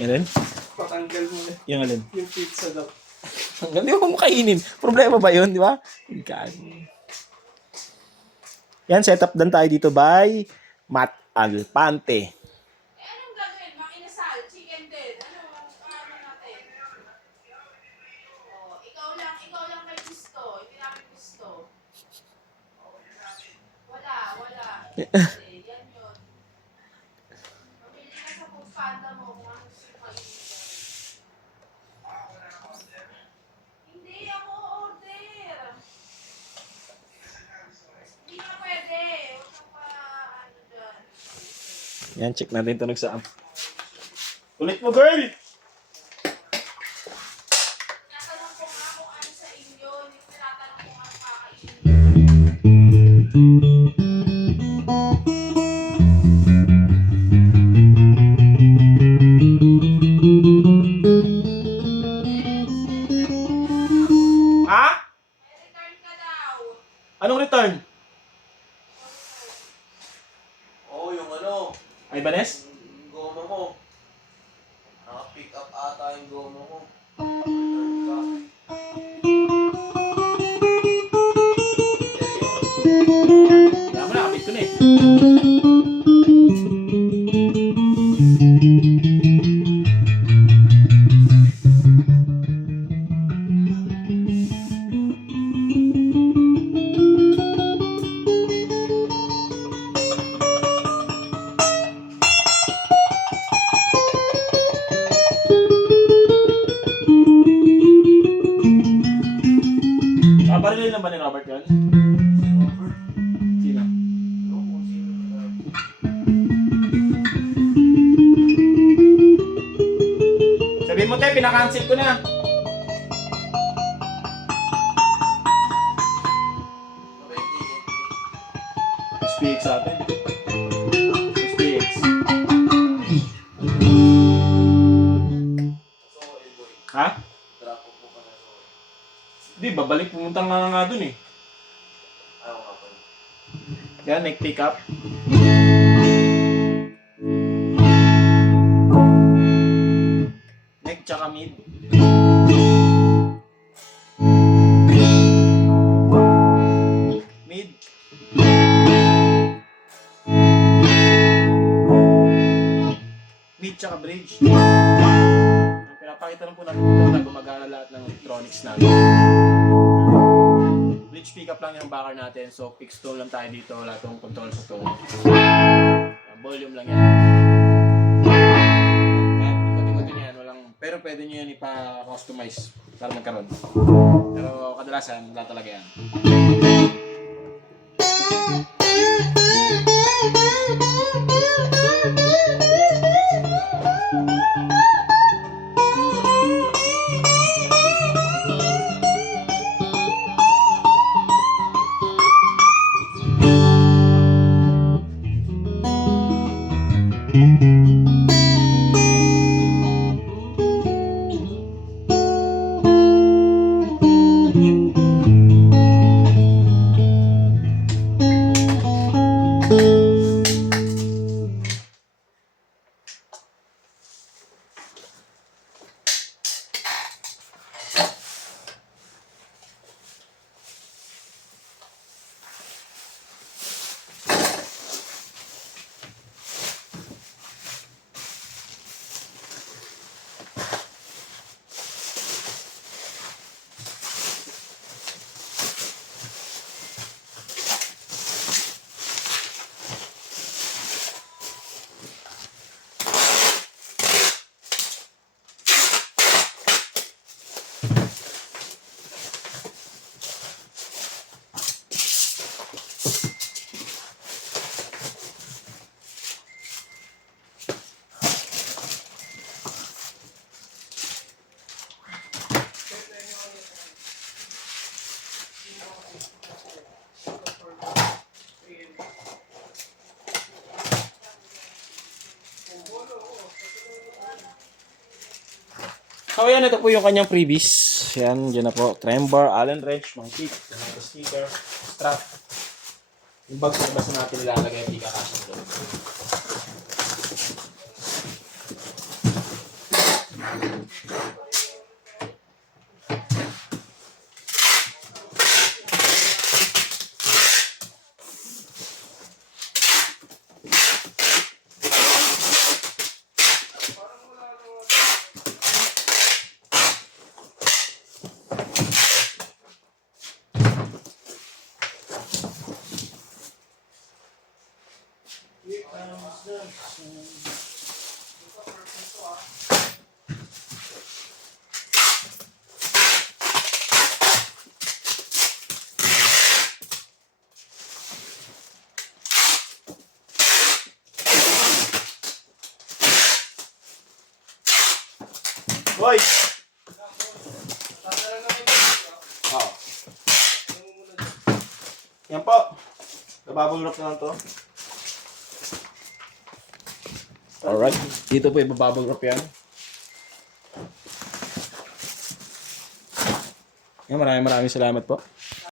Yan rin? Patanggal mo na. Yung alin? Yung pizza daw. Hanggang di mo kainin. Problema ba yun, di ba? Yan, setup dan tayo dito by Matt Alpante. Anong gagawin? Makinasal? Chicken din? Ano natin? Oh, ikaw lang may gusto. Hindi namin gusto. Wala. Hindi, yan yun. Mamili ka sa food panda mo kung ano gusto mo kainin. Hindi ako order. Hindi na pwede. Huwag ka pa ano dyan. Yan, check natin ito nagsaam. Ulit mo, girl! Tinatanong ko nga kung ano sa inyo. Hindi ko tinatanong kung ano kakainin. Ha? May return ka daw. Anong return? Oo, yung ano, Ay, Banes? yung goma mo. Naka-pick up ata yung goma mo. Wala mo na, kapit ko na eh. Barilin lang ba ni Robert yun? Sino? Sabihin mo, te, pinakancel ko na. SPX sa atin. SPX. Ha? Hindi, babalik pumunta nga dun eh. Yan, nag-pick up. Neck tsaka mid. Mid. Mid tsaka bridge. Pinapakita lang po natin dito na gumagana lahat ng electronics natin. Bridge pickup lang yung backer natin. So, fixed tone lang tayo dito. Wala itong control sa tone. Volume lang yan. Kahit ikot-ikot yan, walang... Pero pwede nyo yan ipa-customize para magkaroon. Pero kadalasan, wala talaga yan. So yan, ito po yung kanyang freebies. Yan, dyan na po. Trem bar, Allen wrench, mga kit, sticker, strap. Yung bag sa basta natin nilalagay, hindi kakasya doon. Boy! Oo. Yan po. Nababulok na lang to. Alright. Dito po ibababag wrap yan. Yan, maraming salamat po.